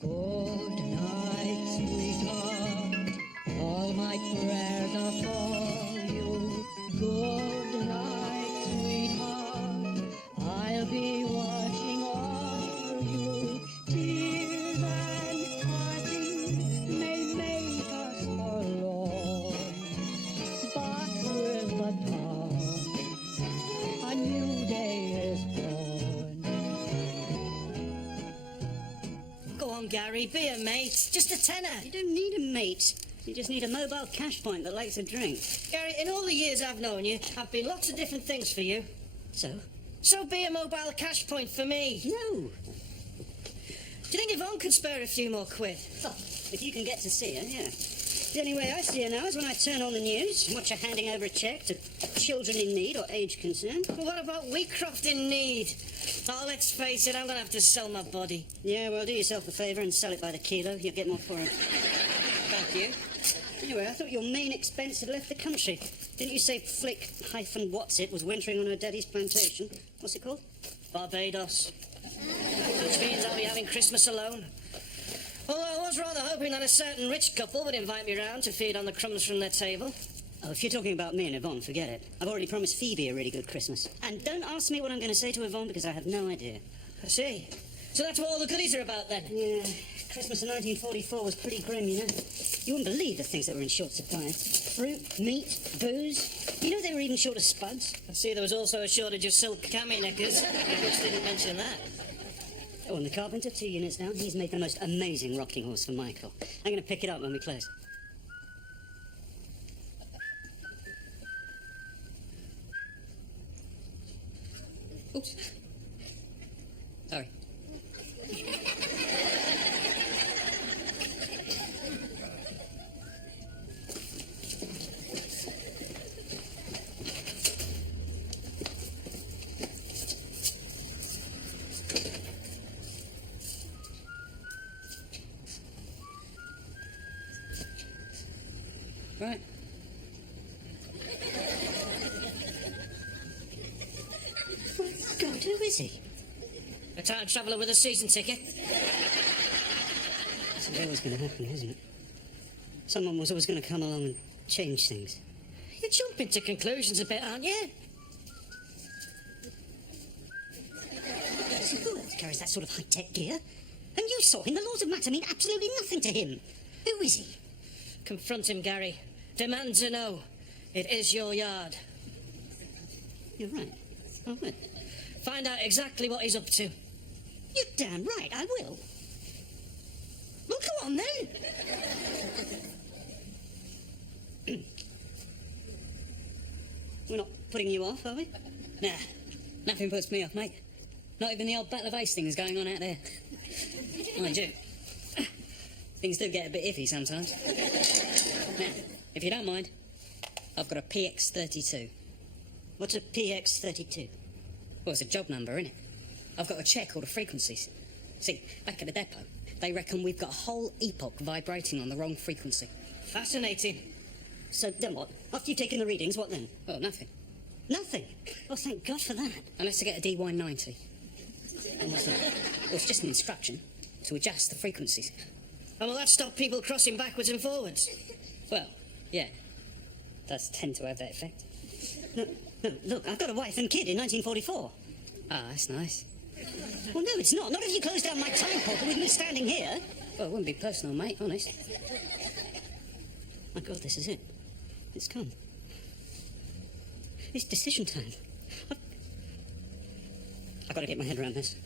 Good night, sweetheart. All my prayers are for you. Good night, sweetheart. I'll be watching over you. Tears and parting may make us forlorn, but with the dawn, a new day is born. Go on, Gary, be a mate. Just a tenner. You don't need a mate. You just need a mobile cash point that likes a drink. Gary, in all the years I've known you, I've been lots of different things for you. So? So be a mobile cash point for me. No. Do you think Yvonne could spare a few more quid? Oh, if you can get to see her, yeah. The only way I see her now is when I turn on the news, watch her handing over a cheque to children in need or age concern. Well, what about Wheatcroft in need? Oh, let's face it, I'm going to have to sell my body. Yeah, well, do yourself a favour and sell it by the kilo. You'll get more for it. Thank you. Anyway, I thought your main expense had left the country. Didn't you say Flick-What's-It was wintering on her daddy's plantation? What's it called? Barbados. Which means I'll be having Christmas alone. Although I was rather hoping that a certain rich couple would invite me round to feed on the crumbs from their table. Oh, if you're talking about me and Yvonne, forget it. I've already promised Phoebe a really good Christmas. And don't ask me what I'm going to say to Yvonne, because I have no idea. I see. So that's what all the goodies are about, then? Yeah, Christmas in 1944 was pretty grim, you know. You wouldn't believe the things that were in short supply. Fruit, meat, booze. You know they were even short of spuds. I see there was also a shortage of silk cami knickers. Which didn't mention that. Oh, and the carpenter, 2 units down, he's made the most amazing rocking horse for Michael. I'm going to pick it up when we close. Oops. Sorry. Right. Oh, God, who is he? A time traveller with a season ticket. It's always going to happen, isn't it? Someone was always going to come along and change things. You're jumping to conclusions a bit, aren't you? So who else carries that sort of high-tech gear? And you saw him. The laws of matter mean absolutely nothing to him. Who is he? Confront him, Gary. Demand to know. It is your yard. You're right. I will. Find out exactly what he's up to. You're damn right, I will. Well, go on, then. We're not putting you off, are we? Nah, nothing puts me off, mate. Not even the old Battle of Hastings going on out there. Mind you, things do get a bit iffy sometimes. Now, if you don't mind, I've got a PX32. What's a PX32? Well, it's a job number, innit? I've got to check all the frequencies. See, back at the depot, they reckon we've got a whole epoch vibrating on the wrong frequency. Fascinating. So then what? After you've taken the readings, what then? Well, nothing. Nothing? Oh, thank God for that. Unless I get a DY90. And what's that? Well, it's just an instruction to adjust the frequencies. And will that stop people crossing backwards and forwards? Well, yeah. Does tend to have that effect. No, look, I've got a wife and kid in 1944. Ah, that's nice. Well, no, it's not. Not if you close down my time portal with me standing here. Well, it wouldn't be personal, mate, honest. My God, this is it. It's come. It's decision time. I've got to get my head around this.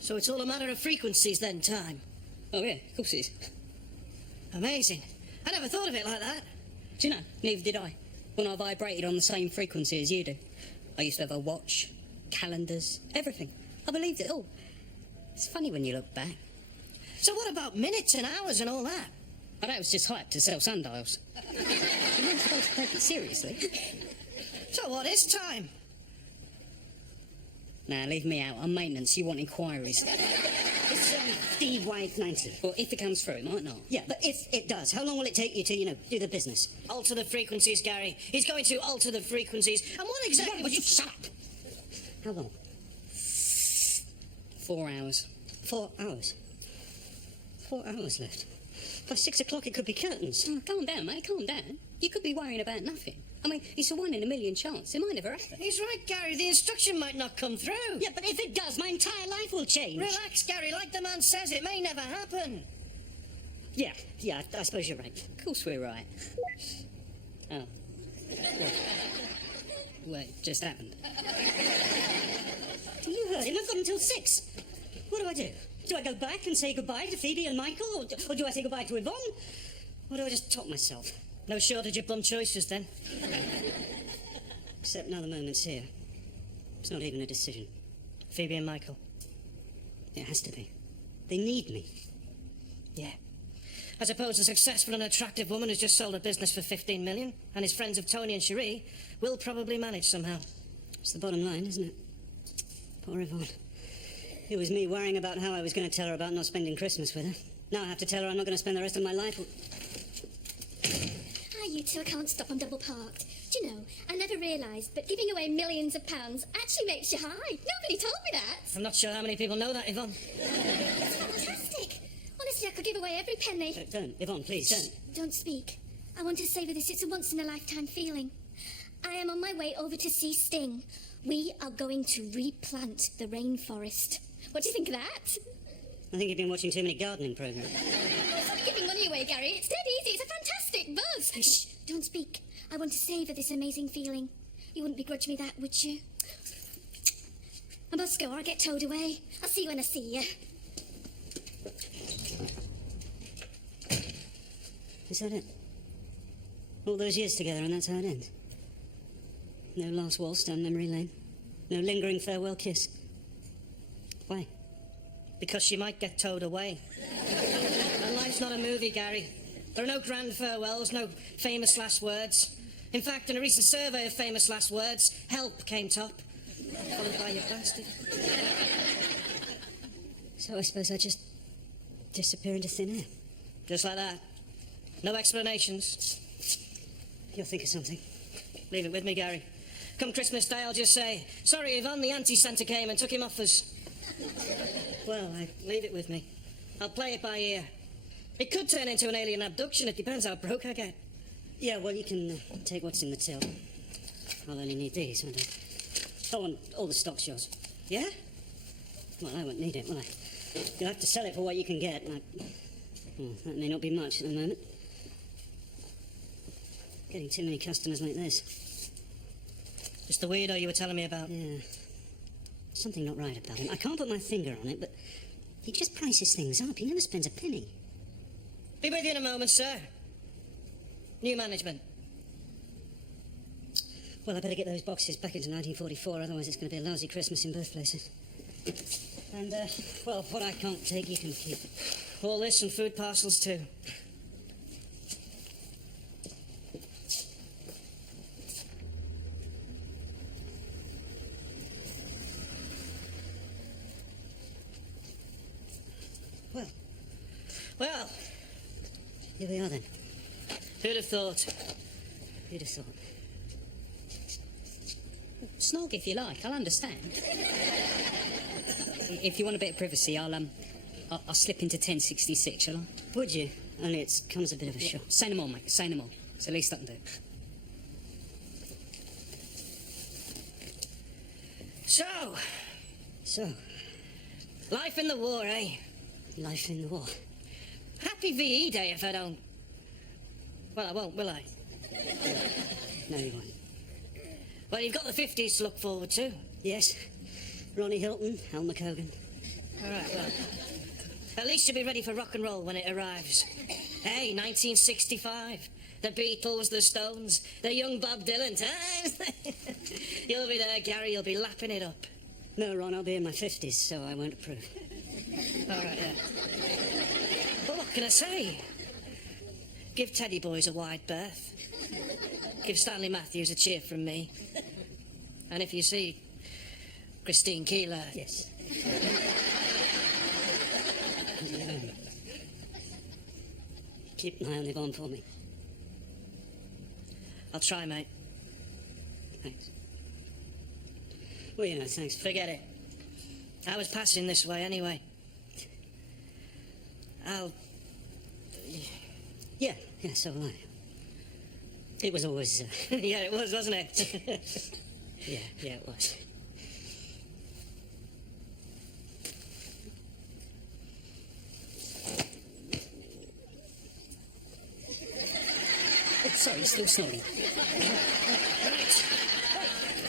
So it's all a matter of frequencies then, time? Oh, yeah, of course it is. Amazing. I never thought of it like that. Do you know, neither did I. When I vibrated on the same frequency as you do. I used to have a watch, calendars, everything. I believed it all. It's funny when you look back. So what about minutes and hours and all that? Oh, that was just hype to sell sundials. You weren't supposed to take it seriously. So what is time? Now, leave me out. On maintenance, you want inquiries. It's DY90. Well, if it comes through, it might not. Yeah, but if it does, how long will it take you to, do the business? Alter the frequencies, Gary. He's going to alter the frequencies. And what exactly... Will you shut up? How long? 4 hours. 4 hours. 4 hours left. By 6 o'clock it could be curtains. Oh, calm down, mate, calm down. You could be worrying about nothing. I mean, it's a 1 in a million chance. It might never happen. He's right, Gary. The instruction might not come through. Yeah, but if it does, my entire life will change. Relax, Gary. Like the man says, it may never happen. Yeah, I suppose you're right. Of course we're right. Oh. Wait, just happened. You heard him. I've got until 6. What do? Do I go back and say goodbye to Phoebe and Michael? Or do I say goodbye to Yvonne? Or do I just top myself? No shortage of bum choices, then. Except now the moment's here. It's not even a decision. Phoebe and Michael. It has to be. They need me. Yeah. I suppose a successful and attractive woman who's just sold a business for 15 million, and his friends of Tony and Cherie will probably manage somehow. It's the bottom line, isn't it? Poor Yvonne. It was me worrying about how I was going to tell her about not spending Christmas with her. Now I have to tell her I'm not going to spend the rest of my life with... You two, I can't stop on double parked. Do you know, I never realised, but giving away millions of pounds actually makes you high. Nobody told me that. I'm not sure how many people know that, Yvonne. It's fantastic. Honestly, I could give away every penny. Don't, Yvonne, please, don't. Don't speak. I want to savour this. It's a once-in-a-lifetime feeling. I am on my way over to see Sting. We are going to replant the rainforest. What do you think of that? I think you've been watching too many gardening programmes. Stop giving money away, Gary. It's dead easy. It's a fantastic buzz. Shh, don't speak. I want to savour this amazing feeling. You wouldn't begrudge me that, would you? I must go or I get towed away. I'll see you when I see you. Is that it? All those years together and that's how it ends? No last waltz down memory lane? No lingering farewell kiss? Why? Because she might get towed away. And life's not a movie, Gary. There are no grand farewells, no famous last words. In fact, in a recent survey of famous last words, help came top. Followed by you bastard. So I suppose I just disappear into thin air. Just like that. No explanations. You'll think of something. Leave it with me, Gary. Come Christmas Day, I'll just say, sorry, Yvonne, the anti-Santa came and took him off us. Well, Leave it with me. I'll play it by ear. It could turn into an alien abduction. It depends how broke I get. Yeah, well, you can take what's in the till. I'll only need these, won't I? I want all the stock's yours. Yeah? Well, I won't need it, will I? You'll have to sell it for what you can get. Well, that may not be much at the moment. Getting too many customers like this. Just the weirdo you were telling me about. Yeah. Something not right about him. I can't put my finger on it, but he just prices things up. He never spends a penny. Be with you in a moment, sir. New management. Well, I better get those boxes back into 1944, otherwise it's going to be a lousy Christmas in both places. And, well, what I can't take, you can keep. All this and food parcels, too. Well, here we are then. who'd have thought? Who'd have thought? Snog if you like, I'll understand. If you want a bit of privacy, I'll slip into 1066, shall I? Would you? Only it comes a bit of a shock. Say no more, mate, say no more. It's the least I can do. So, life in the war, eh? Life in the war. Happy VE Day if I don't... Well, I won't, will I? No, you won't. Well, you've got the 50s to look forward to. Yes. Ronnie Hilton, Al McCogan. All right, well... At least you'll be ready for rock and roll when it arrives. Hey, 1965. The Beatles, the Stones, the young Bob Dylan times. You'll be there, Gary. You'll be lapping it up. No, Ron, I'll be in my 50s, so I won't approve. All right, yeah. Well, what can I say? Give Teddy Boys a wide berth. Give Stanley Matthews a cheer from me. And if you see Christine Keeler... Yes. Keep an eye on Yvonne for me. I'll try, mate. Thanks. Well, you know, thanks. Forget it. I was passing this way anyway. Yeah, so am I. It was always... Yeah, it was, wasn't it? yeah, it was. Oh, sorry, still snoring.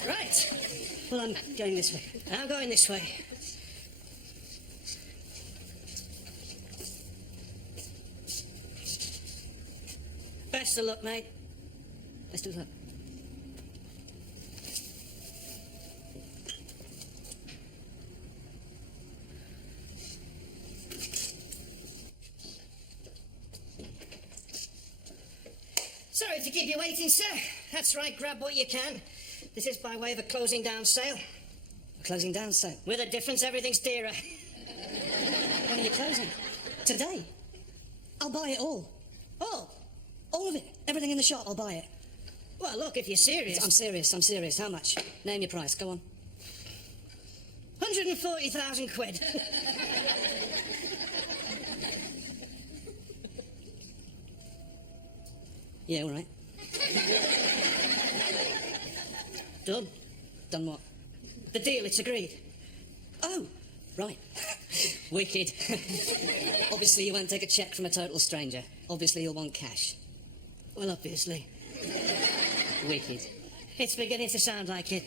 Right. Well, I'm going this way. I'm going this way. Best of luck, mate. Best of luck. Sorry to keep you waiting, sir. That's right, grab what you can. This is by way of a closing down sale. A closing down sale. With a difference, everything's dearer. When are you closing? Today. I'll buy it all. Oh, All of it. Everything in the shop, I'll buy it. well, look, if you're serious... I'm serious. How much? Name your price. Go on. 140,000 quid. Yeah, all right. Done. Done what? The deal, it's agreed. Oh, right. Wicked. Obviously, you won't take a cheque from a total stranger. Obviously, you'll want cash. Well, obviously. Wicked. It's beginning to sound like it.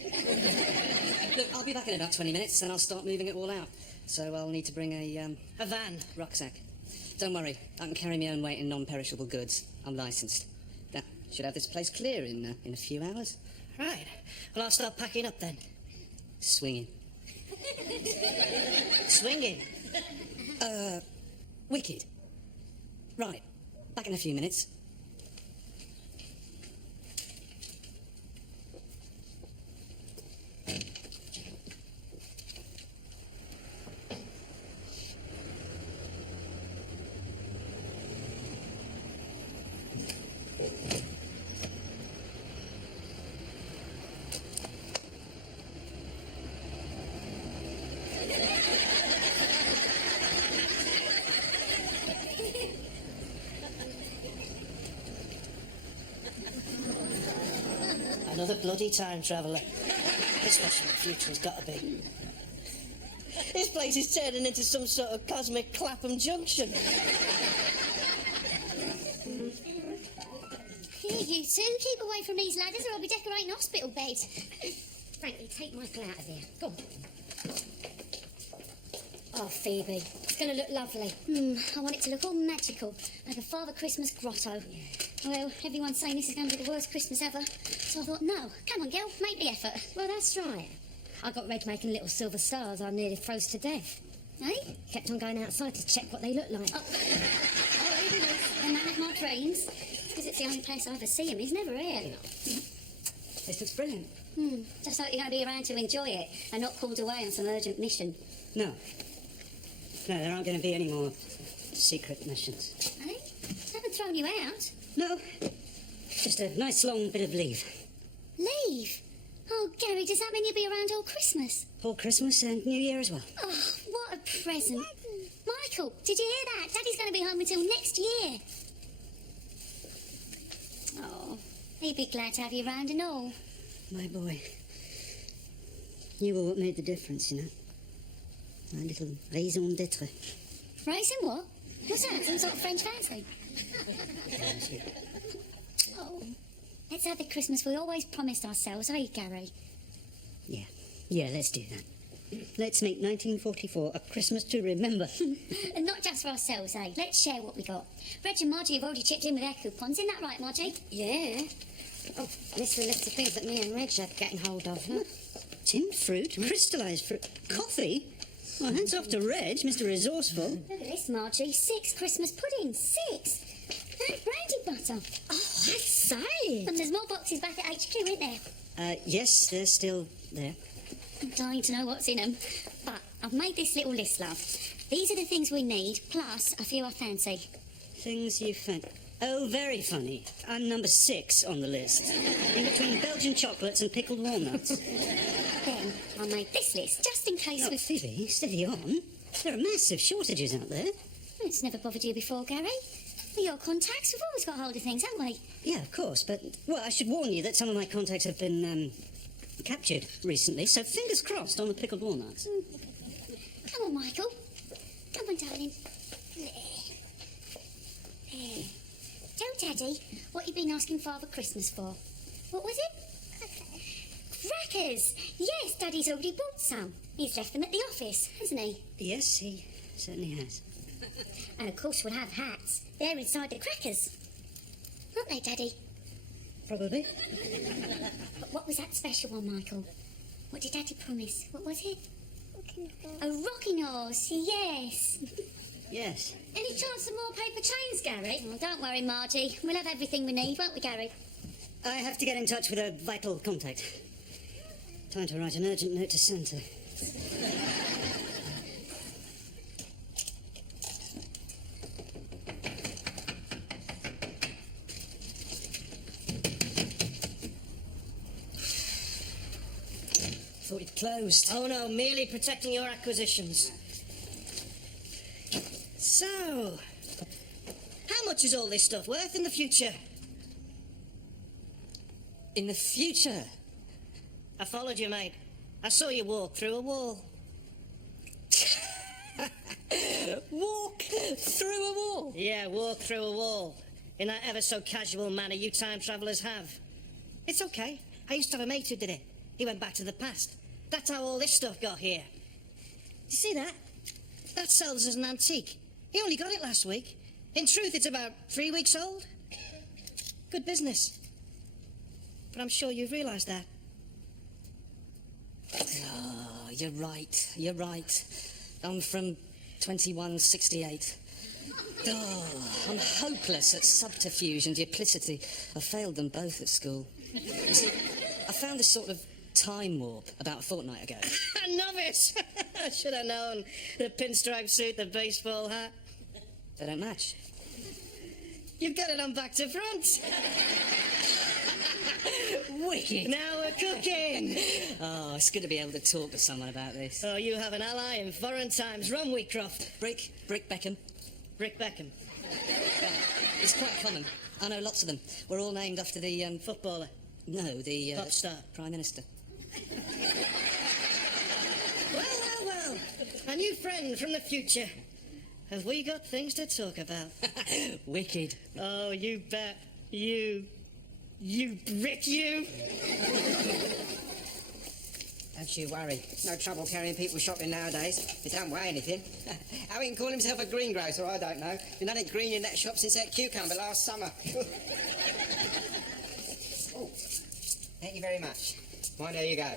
Look, I'll be back in about 20 minutes, and I'll start moving it all out. So I'll need to bring a van. rucksack. Don't worry, I can carry my own weight in non-perishable goods. I'm licensed. Now, should have this place clear in a few hours. Right. Well, I'll start packing up then. Swinging. Swinging. Wicked. Right, back in a few minutes. Another bloody time traveller. This much in the future has got to be. This place is turning into some sort of cosmic Clapham Junction. Here, you two, keep away from these ladders or I'll be decorating hospital beds. Frankly, take Michael out of here. Go on. Oh, Phoebe, it's going to look lovely. I want it to look all magical, like a Father Christmas grotto. Well, everyone's saying this is going to be the worst Christmas ever, so I thought, no, come on, girl, make the effort. Well, that's right. I got Red making little silver stars. I nearly froze to death. Eh? Kept on going outside to check what they look like. Oh, even worse. The man of my dreams. Because it's the only place I ever see him. He's never here. This looks brilliant. Just hope you're going to be around to enjoy it and not called away on some urgent mission. No, there aren't going to be any more secret missions. Eh? Haven't thrown you out. No, just a nice long bit of leave. Leave? Oh, Gary, does that mean you'll be around all Christmas? All Christmas and New Year as well. Oh, what a present. Michael, did you hear that? Daddy's going to be home until next year. Oh, he'd be glad to have you round and all. My boy, you were what made the difference, you know. My little raison d'être. Raisin what? What's that? Some sort of French fancy? Oh, let's have the Christmas we always promised ourselves, eh, Gary? Yeah, let's do that. Let's make 1944 a Christmas to remember. And not just for ourselves, eh? Let's share what we got. Reg and Margie have already chipped in with their coupons, isn't that right, Margie? Yeah. Oh, this is the list of things that me and Reg are getting hold of, huh? Tinned fruit, crystallised fruit, coffee. Well, hands off to Reg, Mr. Resourceful. Look at this, Margie. 6 Christmas puddings. 6. And brandy butter. Oh, I say. And there's more boxes back at HQ, isn't there? Yes, they're still there. I'm dying to know what's in them. But I've made this little list, love. These are the things we need, plus a few I fancy. Things you fancy. Oh, very funny. I'm number 6 on the list. In between Belgian chocolates and pickled walnuts. Then, I made this list just in case Oh, Phoebe, steady on. There are massive shortages out there. It's never bothered you before, Gary. With your contacts, we've always got hold of things, haven't we? Yeah, of course, but, well, I should warn you that some of my contacts have been, captured recently, so fingers crossed on the pickled walnuts. Come on, Michael. Come on, darling. There. Tell Daddy what you've been asking Father Christmas for. What was it? Crackers! Yes, Daddy's already bought some. He's left them at the office, hasn't he? Yes, he certainly has. And of course we'll have hats. They're inside the crackers. Aren't they, Daddy? Probably. But what was that special one, Michael? What did Daddy promise? What was it? A rocking horse, yes. Yes. Any chance of more paper chains, Gary? Oh, don't worry, Margie. We'll have everything we need, won't we, Gary? I have to get in touch with a vital contact. Time to write an urgent note to Santa. Thought it closed. Oh no, merely protecting your acquisitions. So, how much is all this stuff worth in the future? In the future? I followed you, mate. I saw you walk through a wall. Walk through a wall? Yeah, walk through a wall. In that ever so casual manner you time travellers have. It's okay. I used to have a mate who did it. He went back to the past. That's how all this stuff got here. You see that? That sells as an antique. He only got it last week. In truth, it's about 3 weeks old. Good business. But I'm sure you've realised that. Oh, you're right. You're right. I'm from 2168. Oh, I'm hopeless at subterfuge and duplicity. I failed them both at school. You see, I found this sort of time warp about a fortnight ago. A novice! I should have known. The pinstripe suit, the baseball hat. They don't match. You've got it on back to front. Wicked. Now we're cooking. Oh, it's good to be able to talk to someone about this. Oh, you have an ally in foreign times, Ron Wheatcroft. Brick Beckham. Rick Beckham. It's quite common. I know lots of them. We're all named after the, Footballer. No, the, Pop star. Prime Minister. Well. A new friend from the future. Have we got things to talk about? Wicked. Oh, you bet. You brick, you. Don't you worry. No trouble carrying people shopping nowadays. They don't weigh anything. How he can call himself a greengrocer, I don't know. Been nothing green in that shop since that cucumber last summer. Oh, thank you very much. Why, there you go.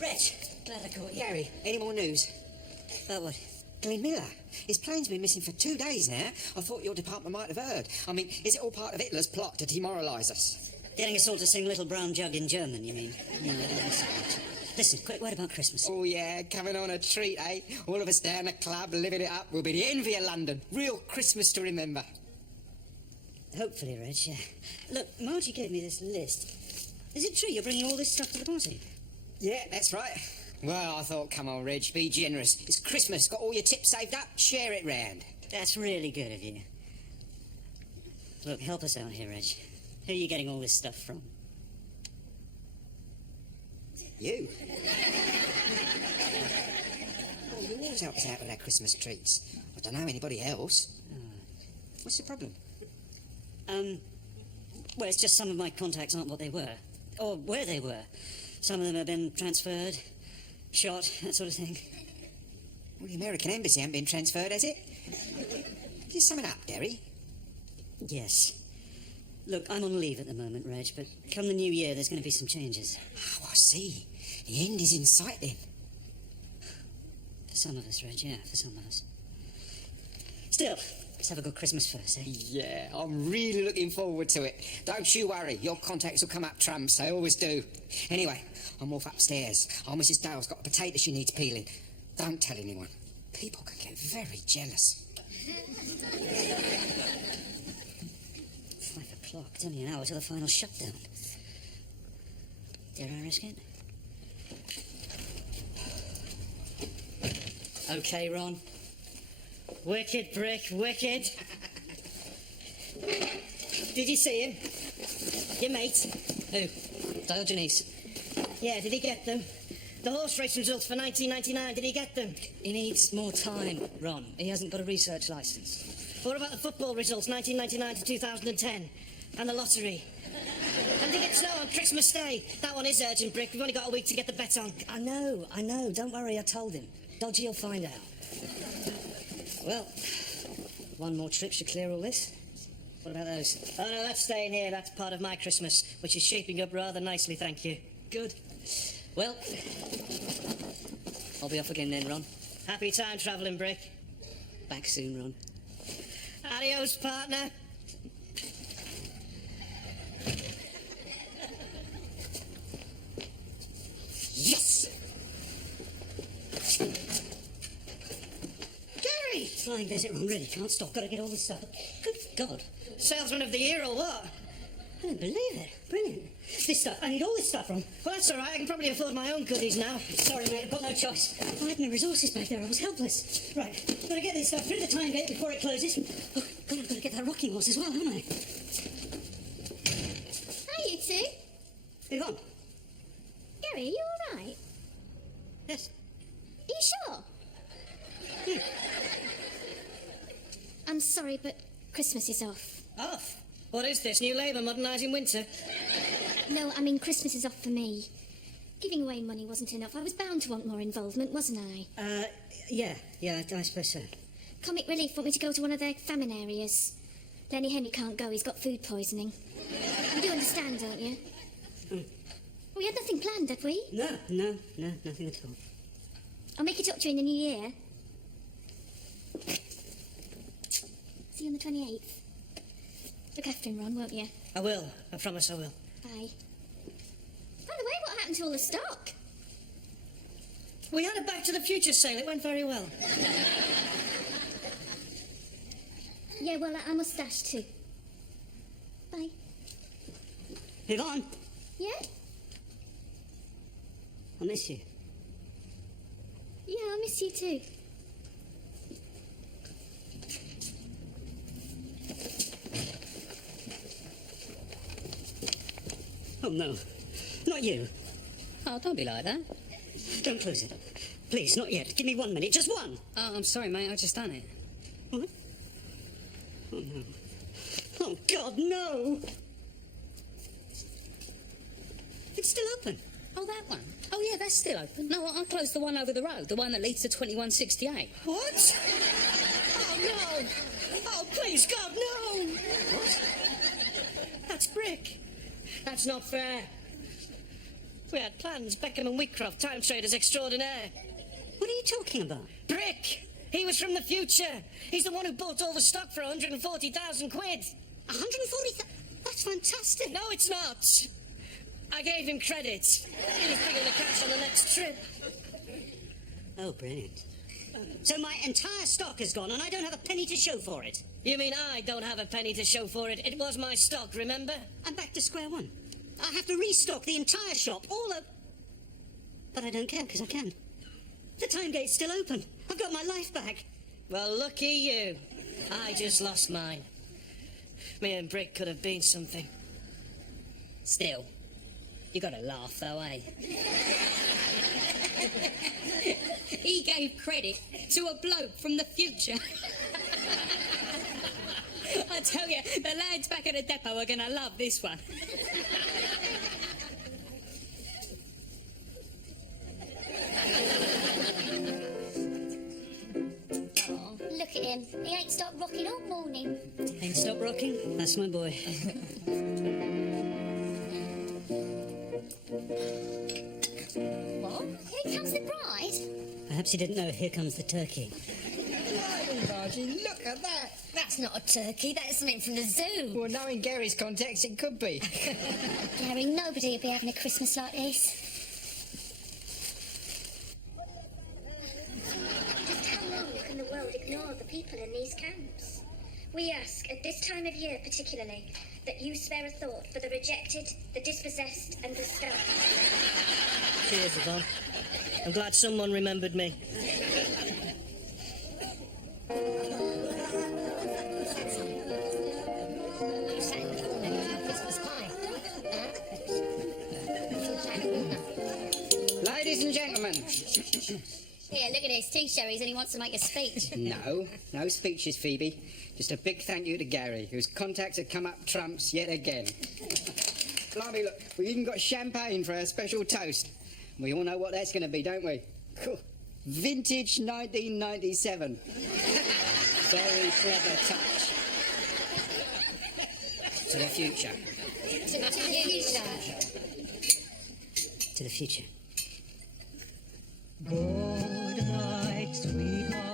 Reg, glad I caught you. Gary, any more news? What? Glenn Miller. His plane's been missing for 2 days now. I thought your department might have heard. I mean, is it all part of Hitler's plot to demoralise us? Getting us all to sing Little Brown Jug in German, you mean? No, that's not. Listen, quick word about Christmas. Oh, yeah, coming on a treat, eh? All of us down the club, living it up. We'll be the envy of London. Real Christmas to remember. Hopefully, Reg, yeah. Look, Margie gave me this list. Is it true you're bringing all this stuff to the party? Yeah, that's right. Well, I thought, come on, Reg, be generous. It's Christmas, got all your tips saved up, share it round. That's really good of you. Look, help us out here, Reg. Who are you getting all this stuff from? You? Well, you always help us out with our Christmas treats. I don't know anybody else. What's the problem? Well, it's just some of my contacts aren't what they were. Or where they were. Some of them have been transferred, shot, that sort of thing. Well, the American embassy hasn't been transferred, has it? Is there something up, Derry? Yes. Look, I'm on leave at the moment, Reg, but come the new year, there's going to be some changes. Oh, I see. The end is in sight, then. For some of us, Reg, yeah, for some of us. Still, let's have a good Christmas first, eh? Yeah, I'm really looking forward to it. Don't you worry, your contacts will come up trumps, they always do. Anyway, I'm off upstairs. Oh, Mrs. Dale's got a potato she needs peeling. Don't tell anyone. People can get very jealous. 5 o'clock, it's only an hour till the final shutdown. Dare I risk it? Okay, Ron. Wicked, Brick, wicked. Did you see him? Your mate? Who? Diogenes. Yeah, did he get them? The horse race results for 1999, did he get them? He needs more time, Ron. He hasn't got a research licence. What about the football results, 1999 to 2010? And the lottery? And did it snow on Christmas Day? That one is urgent, Brick. We've only got a week to get the bet on. I know. Don't worry, I told him. Dodgy will find out. Well, one more trip should clear all this. What about those? Oh, no, that's staying here. That's part of my Christmas, which is shaping up rather nicely, thank you. Good. Well, I'll be off again then, Ron. Happy time travelling, Brick. Back soon, Ron. Adios, partner. Yes! Gary! Flying visit, Ron. Really can't stop. Got to get all this stuff. Good God. Salesman of the year or what? I don't believe it. Brilliant. This stuff. I need all this stuff, Ron. Well, that's all right. I can probably afford my own goodies now. Sorry, mate. I've got no choice. I had no resources back there. I was helpless. Right. Got to get this stuff through the time gate before it closes. Oh, God, I've got to get that rocking horse as well, haven't I? Hi, you two. Move on. Gary, are you all right? Yes. Are you sure? I'm sorry, but Christmas is off. Off? What is this? New Labour modernising winter? No, I mean Christmas is off for me. Giving away money wasn't enough. I was bound to want more involvement, wasn't I? Yeah, I suppose so. Comic Relief want me to go to one of their famine areas. Lenny Henry can't go. He's got food poisoning. You do understand, don't you? We had nothing planned, did we? No, nothing at all. I'll make it up to you in the new year. See you on the 28th. Look after him, Ron, won't you? I will. I promise I will. Bye. By the way, what happened to all the stock? We had a Back to the Future sale. It went very well. Yeah, well, I must dash too. Bye. Move on. Yeah? I miss you. Yeah, I'll miss you too. Oh, no. Not you. Oh, don't be like that. Don't close it. Please, not yet. Give me 1 minute. Just one. Oh, I'm sorry, mate. I just done it. What? Oh, no. Oh, God, no. It's still open. Oh, that one? Oh, yeah, that's still open. No, I closed the one over the road, the one that leads to 2168. What? Oh, no. Oh, please, God, no. What? That's Brick. That's not fair. We had plans. Beckham and Wheatcroft, time traders extraordinaire. What are you talking about? Brick! He was from the future. He's the one who bought all the stock for 140,000 quid. 140,000? That's fantastic. No, it's not. I gave him credit. He was bringing the cash on the next trip. Oh, brilliant. So my entire stock is gone and I don't have a penny to show for it. You mean I don't have a penny to show for it? It was my stock, remember? I'm back to square one. I have to restock the entire shop, all of... But I don't care, because I can. The time gate's still open. I've got my life back. Well, lucky you. I just lost mine. Me and Brick could have been something. Still, you gotta laugh, though, eh? He gave credit to a bloke from the future. I tell you, the lads back at the depot are gonna love this one. Oh, look at him. He ain't stopped rocking all morning. Ain't stop rocking? That's my boy. What? Here comes the bride? Perhaps he didn't know here comes the turkey. Margie, look at that. That's not a turkey. That's something from the zoo. Well, knowing Gary's context, it could be. Gary, nobody would be having a Christmas like this. Just how long can the world ignore the people in these camps? We ask, at this time of year particularly, that you spare a thought for the rejected, the dispossessed, and the starved. Cheers, Yvonne. I'm glad someone remembered me. done. Here, look at this. Two sherries and he wants to make a speech. No speeches, Phoebe. Just a big thank you to Gary, whose contacts have come up trumps yet again. Blimey, look, we've even got champagne for our special toast. We all know what that's going to be, don't we? Cool. Vintage 1997. Very clever touch. To the future. To the future. To the future. Good night, sweetheart.